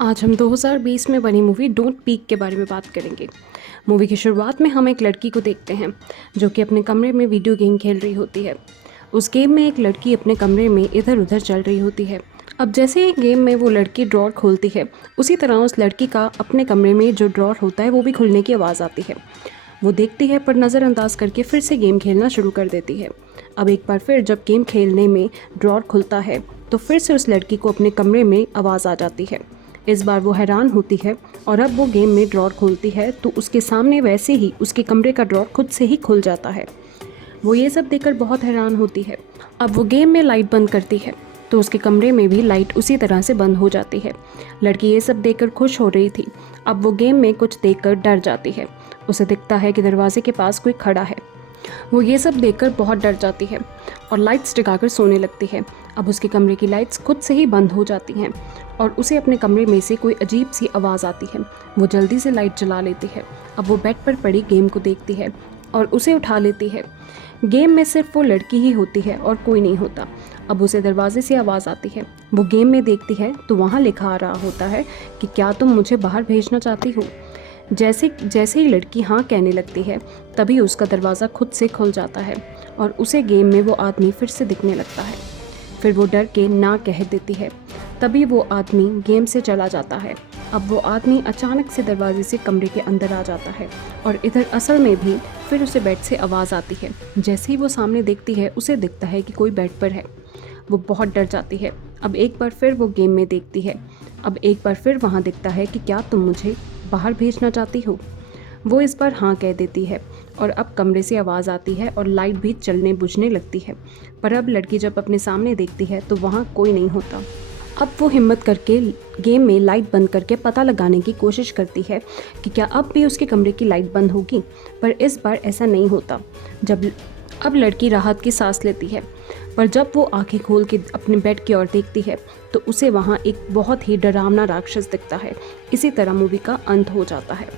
आज हम 2020 में बनी मूवी डोंट पीक के बारे में बात करेंगे। मूवी की शुरुआत में हम एक लड़की को देखते हैं जो कि अपने कमरे में वीडियो गेम खेल रही होती है। उस गेम में एक लड़की अपने कमरे में इधर उधर चल रही होती है। अब जैसे ही गेम में वो लड़की ड्रॉर खोलती है, उसी तरह उस लड़की का अपने कमरे में जो ड्रॉर होता है वो भी खुलने की आवाज़ आती है। वो देखती है पर नज़रअंदाज करके फिर से गेम खेलना शुरू कर देती है। अब एक बार फिर जब गेम खेलने में ड्रॉर खुलता है तो फिर से उस लड़की को अपने कमरे में आवाज़ आ जाती है। इस बार वो हैरान होती है और अब वो गेम में ड्रॉर खोलती है तो उसके सामने वैसे ही उसके कमरे का ड्रॉर खुद से ही खुल जाता है। वो ये सब देखकर बहुत हैरान होती है। अब वो गेम में लाइट बंद करती है तो उसके कमरे में भी लाइट उसी तरह से बंद हो जाती है। लड़की ये सब देखकर खुश हो रही थी। अब वो गेम में कुछ देखकर डर जाती है। उसे दिखता है कि दरवाजे के पास कोई खड़ा है। वो ये सब देखकर बहुत डर जाती है और लाइट्स टिकाकर सोने लगती है। अब उसके कमरे की लाइट्स खुद से ही बंद हो जाती हैं और उसे अपने कमरे में से कोई अजीब सी आवाज़ आती है। वो जल्दी से लाइट जला लेती है। अब वो बेड पर पड़ी गेम को देखती है और उसे उठा लेती है। गेम में सिर्फ वो लड़की ही होती है और कोई नहीं होता। अब उसे दरवाजे से आवाज़ आती है। वो गेम में देखती है तो वहाँ लिखा आ रहा होता है कि क्या तुम मुझे बाहर भेजना चाहती हो। जैसे जैसे ही लड़की हाँ कहने लगती है तभी उसका दरवाज़ा खुद से खुल जाता है और उसे गेम में वो आदमी फिर से दिखने लगता है। फिर वो डर के ना कह देती है। तभी वो आदमी गेम से चला जाता है। अब वो आदमी अचानक से दरवाजे से कमरे के अंदर आ जाता है और इधर असल में भी फिर उसे बेड से आवाज़ आती है। जैसे ही वो सामने देखती है उसे दिखता है कि कोई बेड पर है। वो बहुत डर जाती है। अब एक बार फिर वो गेम में देखती है। अब एक बार फिर वहाँ दिखता है कि क्या तुम मुझे बाहर भेजना चाहती हो। वो इस बार हाँ कह देती है और अब कमरे से आवाज़ आती है और लाइट भी चलने बुझने लगती है। पर अब लड़की जब अपने सामने देखती है तो वहाँ कोई नहीं होता। अब वो हिम्मत करके गेम में लाइट बंद करके पता लगाने की कोशिश करती है कि क्या अब भी उसके कमरे की लाइट बंद होगी, पर इस बार ऐसा नहीं होता। अब लड़की राहत की सांस लेती है, पर जब वो आंखें खोल के अपने बेड की ओर देखती है तो उसे वहाँ एक बहुत ही डरावना राक्षस दिखता है। इसी तरह मूवी का अंत हो जाता है।